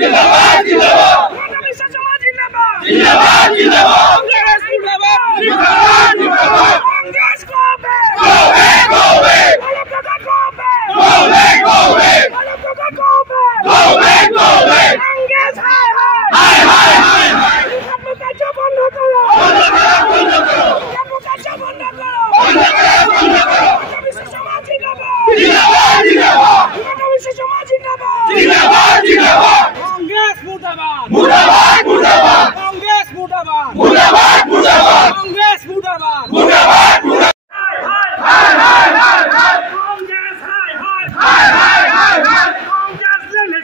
जिंदाबाद जिंदाबाद जिंदाबाद जिंदाबाद कांग्रेस जिंदाबाद जिंदाबाद कांग्रेस को बे गो बे गो बे गो बे गो बे कांग्रेस हाय हाय हाय हाय मुकाचा बंद करो बंद करो मुकाचा बंद करो बंद करो समाज जिंदाबाद जिंदाबाद जिंदाबाद समाज जिंदाबाद जिंदाबाद जिंदाबाद कांग्रेस मुर्दाबाद मुर्दाबाद मुर्दाबाद कांग्रेस मुर्दाबाद मुर्दाबाद मुर्दाबाद कांग्रेस मुर्दाबाद मुर्दाबाद मुर्दाबाद हाय हाय हाय हाय कांग्रेस हाय हाय हाय हाय कांग्रेस ले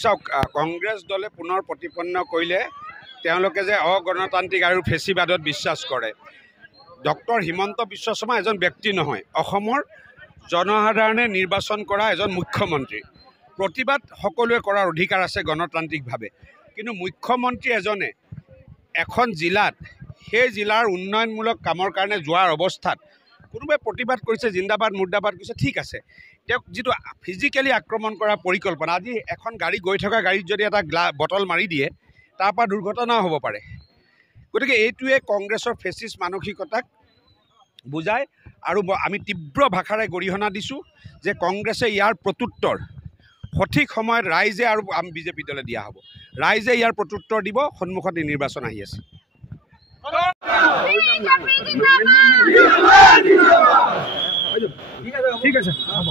চাওক কংগ্ৰেছ দলে পুনৰ প্ৰতিপন্ন কৰিলে তেওঁলোকে যে অগণতান্ত্ৰিক আৰু ফেচিবাদত বিশ্বাস কৰে। ডক্টৰ হিমন্ত বিশ্ব শৰ্মা এজন ব্যক্তি নহয়, অসমৰ জনসাধাৰণে নিৰ্বাচন কৰা এজন মুখ্যমন্ত্ৰী। প্ৰতিবাদ সকলোৱে কৰাৰ অধিকাৰ আছে গণতান্ত্ৰিকভাৱে, কিন্তু মুখ্যমন্ত্ৰী এজনে এখন জিলাত সেই জিলাৰ উন্নয়নমূলক কামৰ কাৰণে যোৱাৰ অৱস্থাত কোনোবাই প্ৰতিবাদ কৰিছে, জিন্দাবাদ মুৰ্দাবাদ কৰিছে, ঠিক আছে। তেওঁক যিটো ফিজিকেলি আক্ৰমণ কৰাৰ পৰিকল্পনা, আজি এখন গাড়ী গৈ থকা গাড়ীত যদি এটা বটল মাৰি দিয়ে তাৰ পৰা দুৰ্ঘটনাও হ'ব পাৰে। গতিকে এইটোৱে কংগ্ৰেছৰ ফেচিষ্ট মানসিকতাক বুজায় আৰু আমি তীব্ৰ ভাষাৰে গৰিহণা দিছোঁ যে কংগ্ৰেছে ইয়াৰ প্ৰত্যুত্তৰ সঠিক সময়ত ৰাইজে আৰু আমি বিজেপি দলে দিয়া হ'ব। ৰাইজে ইয়াৰ প্ৰত্যুত্তৰ দিব। সন্মুখত নিৰ্বাচন আহি আছে। ঠিক আছে হ'ব।